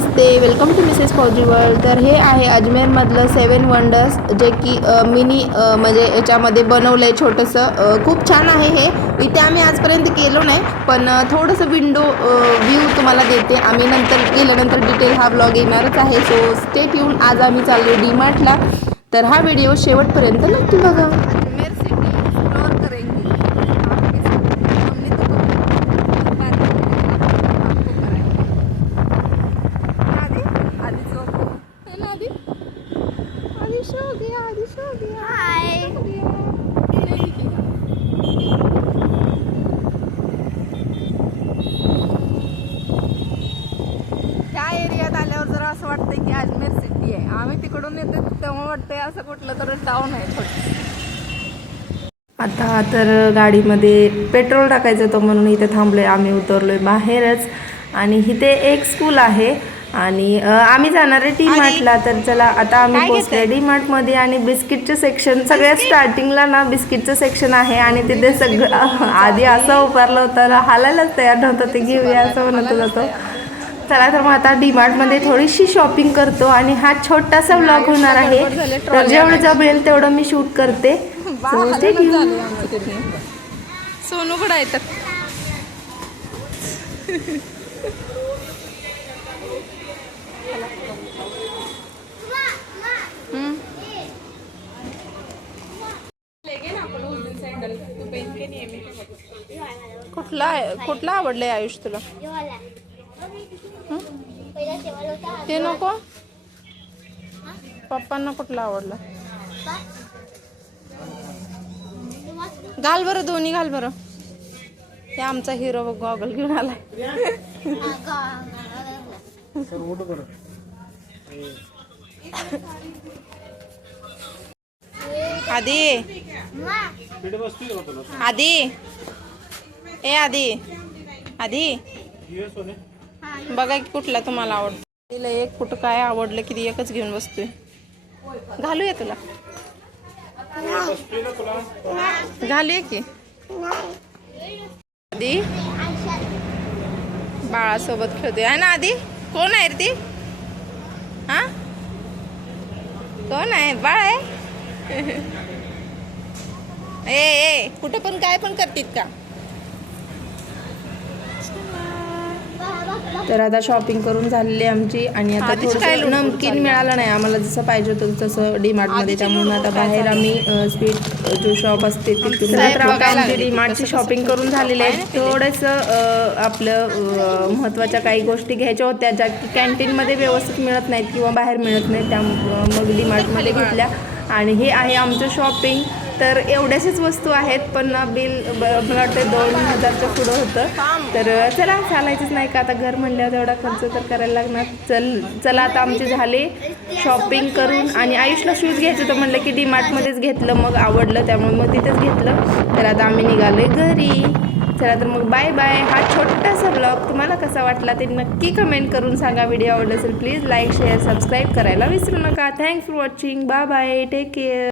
Namaste welcome to Mrs Fauji world तर हे आहे अजमेरमधलं सेवन वंडर्स जे की मिनी म्हणजे याच्यामध्ये बनवलं आहे छोटंसं खूप छान आहे हे. इथे आम्ही आजपर्यंत गेलो नाही पण थोडंसं विंडो व्ह्यू तुम्हाला देते. आम्ही नंतर गेल्यानंतर डिटेल हा ब्लॉग येणारच आहे. सो स्टेट येऊन आज आम्ही चाललो डीमार्टला तर हा व्हिडिओ शेवटपर्यंत नक्की बघा अजमेर सिटी एक्सप्लोर करेंगे हमने तो आधी आधी झोप है ना आधी आधी शो गया आधी शो गया हाय त्या एरियात आल्यावर जरा असं वाटतंय की अजमेर सिटी आहे. आम्ही तिकडून येतो तेव्हा वाटतंय असं कुठलं तर टाऊन आहे छोटं आता तर गाडीमध्ये पेट्रोल टाकायचं होतं म्हणून इथे थांबलोय. आम्ही उतरलोय बाहेरच. आणि इथे एक स्कूल आहे. आणि आम्ही जाणार आहे टी मार्टला तर चला आता आम्ही पोहोचलोय डी मार्टमध्ये आणि बिस्किटचं सेक्शन सगळ्यात स्टार्टिंगला ना बिस्किटचं सेक्शन आहे आणि तिथे सगळं आधी असं उभारलं होतं हालायलाच तयार नव्हतं ते घेऊया असं म्हणत होता. तो चला तर मग आता डी मध्ये थोडीशी शॉपिंग करतो आणि हा छोटासा व्लॉग होणार आहे. तर जेवढं जमेल तेवढं मी शूट करते. सोनू कुठं हम्म. कुठला कुठला आवडलंय आयुष तुला? ते नको? पप्पांना कुठला आवडला? घाल बरं दोन्ही घाल बरं. हे आमचा हिरो बघ गॉगल घेऊन आलाय आधी आधी ए आधी आधी बघा की कुठला तुम्हाला आवडतो. तिला एक कुठं काय आवडलं की ती एकच घेऊन बसतोय. घालूया तुला. घालूया की. आधी बाळासोबत खेळते आहे ना आधी कोण आहे रे ती? हा? कोण आहे? बाळ आहे? ए ए कुठं पण काय पण करतीत का? तर आता शॉपिंग करून झालेली आहे आमची आणि आता थोडंसं नमकीन मिळालं नाही. आम्हाला जसं पाहिजे होतं तसं डीमार्टमध्ये त्यामुळे आता बाहेर आम्ही स्वीट जो शॉप असते तिथून आमची डीमार्टची शॉपिंग करून झालेली आहे. थोडंसं आपलं महत्त्वाच्या काही गोष्टी घ्यायच्या होत्या ज्या की कॅन्टीनमध्ये व्यवस्थित मिळत नाहीत किंवा बाहेर मिळत नाहीत. त्या मग डीमार्टमध्ये घेतल्या आणि हे आहे आमचं शॉपिंग तर एवढ्याच वस्तू आहेत पण बिल ब- मला वाटतं दोन हजारच्या पुढं होतं. तर चला चालायचंच नाही का? आता घर म्हणल्यावर एवढा खर्च तर करायला लागणार. चल चला आता आमचे झाले शॉपिंग करून. आणि आयुषला शूज घ्यायचं होतं म्हणलं की डी मार्टमध्येच घेतलं मग आवडलं त्यामुळे मग तिथेच घेतलं. तर आता आम्ही निघालो घरी. चला तर मग बाय बाय हा छोटासा ब्लॉग तुम्हाला कसा वाटला ते नक्की कमेंट करून सांगा. व्हिडिओ आवडला असेल प्लीज लाईक शेअर सबस्क्राईब करायला विसरू नका. Thanks for watching bye bye take care